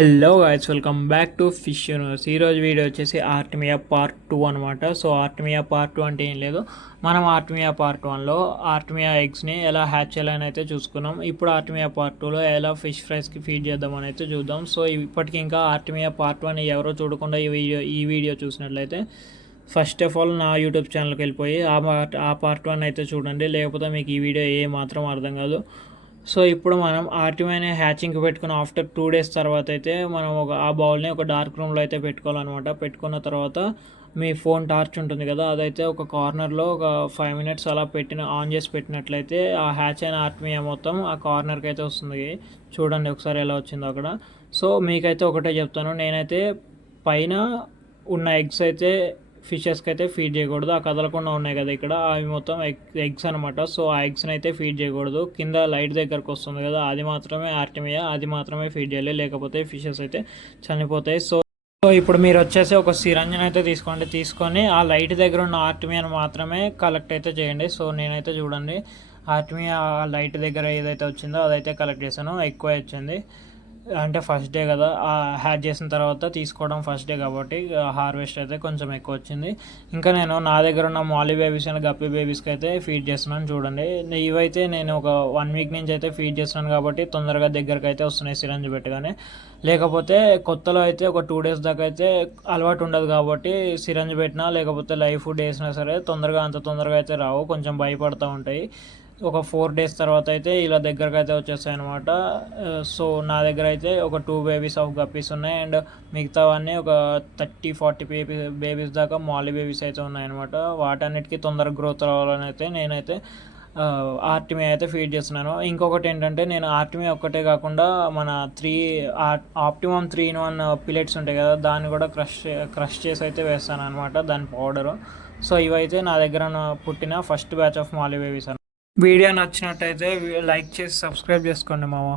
Hello guys, welcome back to fish universe. ఈరోజు video వచ్చేసి Artemia part 2 అనమాట. So Artemia part 2 అంటే ఏం లేదు, మనం ఆర్టిమియా పార్ట్ 1లో ఆర్టిమియా ఎగ్స్ని ఎలా హ్యాచ్ చేయాలని అయితే చూసుకున్నాం. ఇప్పుడు ఆర్టిమియా పార్ట్ 2లో ఎలా ఫిష్ ఫ్రైస్కి ఫీడ్ చేద్దామని అయితే చూద్దాం. సో ఇప్పటికి ఇంకా ఆర్టిమియా పార్ట్ 1 ఎవరో చూడకుండా ఈ వీడియో చూసినట్లయితే ఫస్ట్ ఆఫ్ ఆల్ నా యూట్యూబ్ ఛానల్కి వెళ్ళిపోయి ఆ పార్ట్ 1 అయితే చూడండి, లేకపోతే మీకు ఈ వీడియో ఏ మాత్రం అర్థం కాదు. సో ఇప్పుడు మనం ఆర్టిమైన్ హ్యాచింగ్కి పెట్టుకున్న ఆఫ్టర్ 2 days తర్వాత అయితే మనం ఆ బౌల్ని ఒక డార్క్ రూమ్లో అయితే పెట్టుకోవాలన్నమాట. పెట్టుకున్న తర్వాత మీ ఫోన్ టార్చ్ ఉంటుంది కదా, అదైతే ఒక కార్నర్లో ఒక 5 minutes అలా ఆన్ చేసి పెట్టినట్లయితే ఆ హ్యాచ్ అయిన ఆర్టిమియా మొత్తం ఆ కార్నర్కి అయితే వస్తుంది. చూడండి ఒకసారి ఎలా వచ్చిందో అక్కడ. సో మీకైతే ఒకటే చెప్తాను, నేనైతే పైన ఉన్న ఎగ్స్ అయితే ఫిషెస్కి అయితే ఫీడ్ చేయకూడదు. ఆ కదలకుండా ఉన్నాయి కదా ఇక్కడ, అవి మొత్తం ఎగ్స్ అనమాట. సో ఆ ఎగ్స్ని అయితే ఫీడ్ చేయకూడదు. కింద లైట్ దగ్గరకు వస్తుంది కదా, అది మాత్రమే ఆర్టిమియా, అది మాత్రమే ఫీడ్ చేయాలి, లేకపోతే ఫిషెస్ అయితే చనిపోతాయి. సో ఇప్పుడు మీరు వచ్చేసి ఒక సిరంజన్ అయితే తీసుకొని ఆ లైట్ దగ్గర ఉన్న ఆర్టిమియాను మాత్రమే కలెక్ట్ అయితే చేయండి. సో నేనైతే చూడండి, ఆర్టిమియా లైట్ దగ్గర ఏదైతే వచ్చిందో అదైతే కలెక్ట్ చేశాను. ఎక్కువ వచ్చింది అంటే ఫస్ట్ డే కదా, హ్యాచ్ చేసిన తర్వాత తీసుకోవడం ఫస్ట్ డే కాబట్టి హార్వెస్ట్ అయితే కొంచెం ఎక్కువ వచ్చింది. ఇంకా నేను నా దగ్గర ఉన్న మాలీ బేబీస్ అండ్ గప్పీ బేబీస్కి అయితే ఫీడ్ చేస్తున్నాను. చూడండి, ఇవైతే నేను ఒక 1 week నుంచి అయితే ఫీడ్ చేస్తున్నాను కాబట్టి తొందరగా దగ్గరకు అయితే వస్తున్నాయి సిరంజ్ పెట్టగానే. లేకపోతే కొత్తలో అయితే ఒక 2 days దాకా అయితే అలవాటు ఉండదు కాబట్టి సిరంజ్ పెట్టినా లేకపోతే లైవ్ ఫుడ్ వేసినా సరే అంత తొందరగా అయితే రావు, కొంచెం భయపడుతూ ఉంటాయి. ఒక 4 days తర్వాత అయితే ఇలా దగ్గరకు అయితే వచ్చేస్తాయి అనమాట. సో నా దగ్గర అయితే ఒక 2 babies ఆఫ్ గప్పీస్ ఉన్నాయి, అండ్ మిగతావన్నీ ఒక 30-40 బేబీస్ దాకా మాలీ బేబీస్ అయితే ఉన్నాయన్నమాట. వాటన్నిటికీ తొందరగా గ్రోత్ రావాలని అయితే నేనైతే ఆర్టిమియా అయితే ఫీడ్ చేస్తున్నాను. ఇంకొకటి ఏంటంటే, నేను ఆర్టిమియా ఒక్కటే కాకుండా మన ఆప్టిమమ్ 3-in-1 పిల్లెట్స్ ఉంటాయి కదా, దాన్ని కూడా క్రష్ చేసి అయితే వేస్తాను అనమాట, దాని పౌడరు. సో ఇవైతే నా దగ్గర పుట్టిన first batch of Mali babies. Video నచ్చినట్టయితే లైక్ చేసి సబ్స్క్రైబ్ చేసుకోండి మామ.